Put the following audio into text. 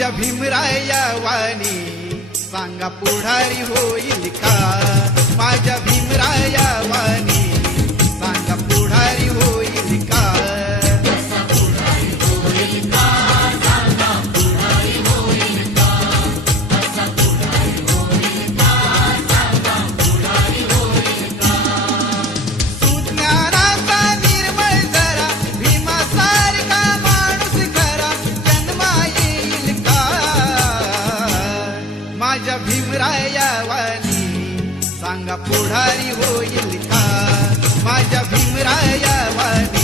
माझ्या भीमराया वाणी सांगा पुढारी होईल का? माझ्या भीमराया वाणी सांगा पुढारी होईल का? सुज्ञानाचा निर्मळ जरा भीमासारखा माणूस खरा जन्मा येईल का? माझ्या भीमराया वाणी सांगा पुढारी होईल का? माझ्या भीमराया वाणी